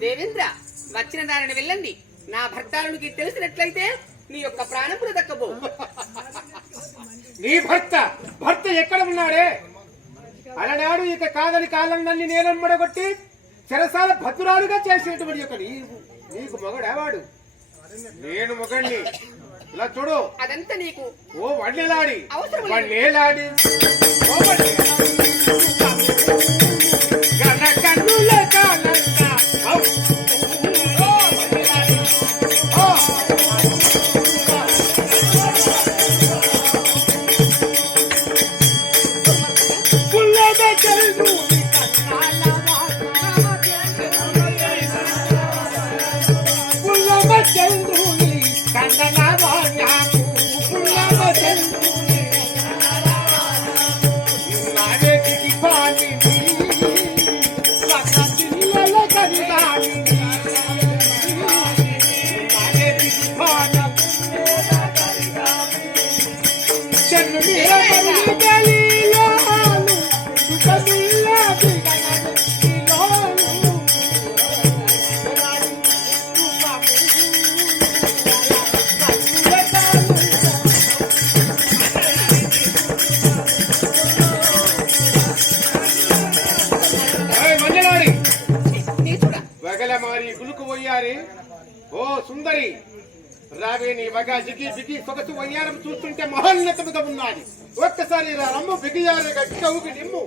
దేవేంద్ర, వచ్చిన దారిని వెళ్ళండి. నా భర్తానికి తెలిసినట్లయితే నీ యొక్క ప్రాణములు దక్కబో. నీ భర్త ఎక్కడ ఉన్నాడే? అలనాడు ఇక కాదని కాలందన్ని నేలమ్మడగొట్టి చెరసాల భద్రాలుగా చేసేటువంటి యొక్క నీకు మొగడేవాడు. నేను మొగడిని. ఇలా చూడు, అదంతా నీకు ఓ వడ్లేలాడి అవసరం వడ్లేలాడి ఓ సుందరి రావే. నీ వగా జిగి జిగి సొగసు వయ్యారం చూస్తుంటే మహోన్నతముగా ఉన్నది. ఒక్కసారి రమ్ము బిగియారే గట్టిగా ఊపి నిమ్ము.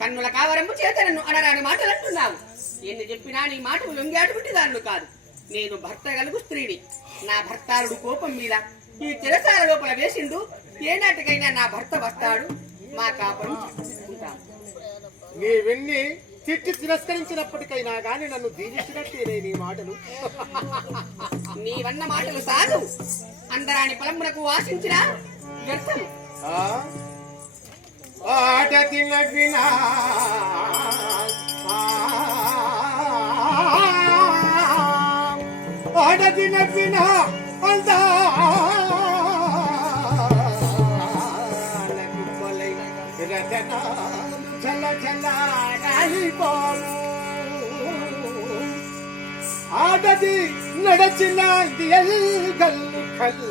కన్నుల కావరము చేత నన్ను అనరాని మాటలు అంటున్నావు. ఎన్ని చెప్పినా నీ మాటలు లొంగాటుబట్టి దాన్ని కాదు. నేను భర్త గలుగు స్త్రీని. నా భర్తారుడు కోపం మీద ఈ చెరసాల లోపల వేసిండు. ఏనాటికైనా నా భర్త వస్తాడు. మా కాపురం చేసుకుంటాం. నీవెన్ని తిట్టి తిరస్కరించినప్పటికైనా గాని నన్ను దీవించినట్టేనే నీ మాటలు. నీవన్న మాటలు సాగు. అందరాని పొలమునకు ఆశించిన వ్యర్థము. ఆడది నవ్వినా ఆడది నవ్వినా అందాలై రచనాలు చల్ల చల్లారిపోను. ఆడది నడచిన గల్లు కల్ల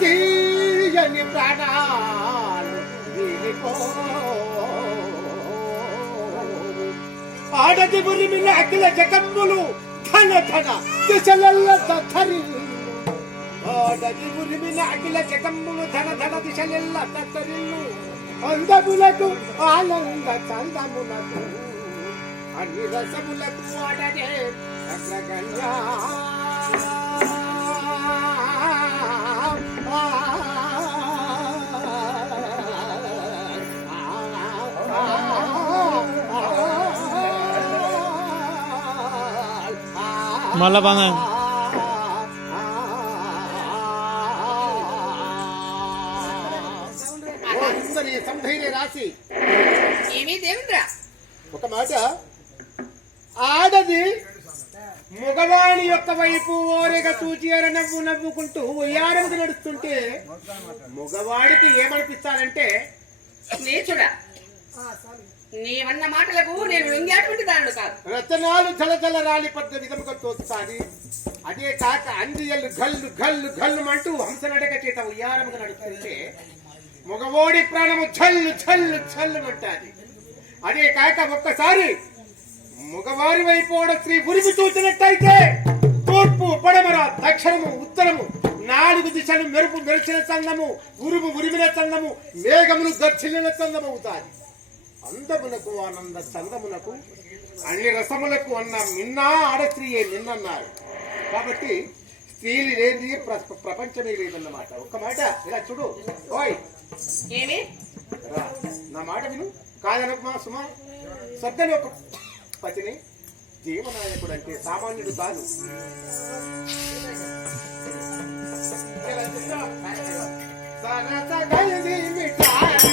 తీయని ప్రాణాలు ఆడది ఉరిమిన అఖిల జగమ్ములు ధన ధన దిశలల్ల తరిల్లు. ఆడది ఉరిమిన అఖిల జగమ్ములు ధన ధన దిశలల్ల తరిల్లు. అందములకు ఆనంద చందములకు అన్ని రసములకు ఆడదే అగ్రగణ్యా. మళ్ళా బాగా ఏమీ దేవేంద్ర, ఒక మాట, ఆడది మగవాణి యొక్క వైపు ఓరెగా చూచి నవ్వు నవ్వుకుంటూ ఉయ్యారంగా నడుస్తుంటే మగవాడికి ఏమనిపిస్తానంటే, నీచుడా, నీవన్న మాటలకు నేను లొంగేటువంటి దానుడు కాదు. రతనాలు జలజల రాలి పడ్డ విధముగా తోస్తాది. అదే కాక అందియలు గల్లు గల్లు గల్లు అంటూ హంసనడక చేత ఉయ్యారముగా నడుస్తుంటే మగవాడి ప్రాణము చల్లు చల్లు చల్లు అంటాది. అదే కాక ఒక్కసారి మగవారి వైపు స్త్రీ ఉరిమి చూసినట్టయితే తూర్పు పడమర దక్షిణము ఉత్తరము 4 దిశలు మెరుపు మెరిచిన చందము, ఉరుము ఉరిమిన చందము, మేఘములు దర్శిల్లిన చందము అవుతాది. అందమునకు ఆనంద చందమునకు అన్ని రసములకు అన్న మిన్నా ఆడస్త్రీయే నిన్నన్నారు. కాబట్టి స్త్రీలు లేని ప్రపంచమే లేదన్నమాట. ఒక్క మాట ఇలా చూడు. ఓయ్ ఏమి రా, నా మాట విను. కాదనమ్మా సుమా, సద్దను ఒక పతిని జీవనాయకుడు అంటే సామాన్యుడు కాదు. సరస గల్ది మిఠాయి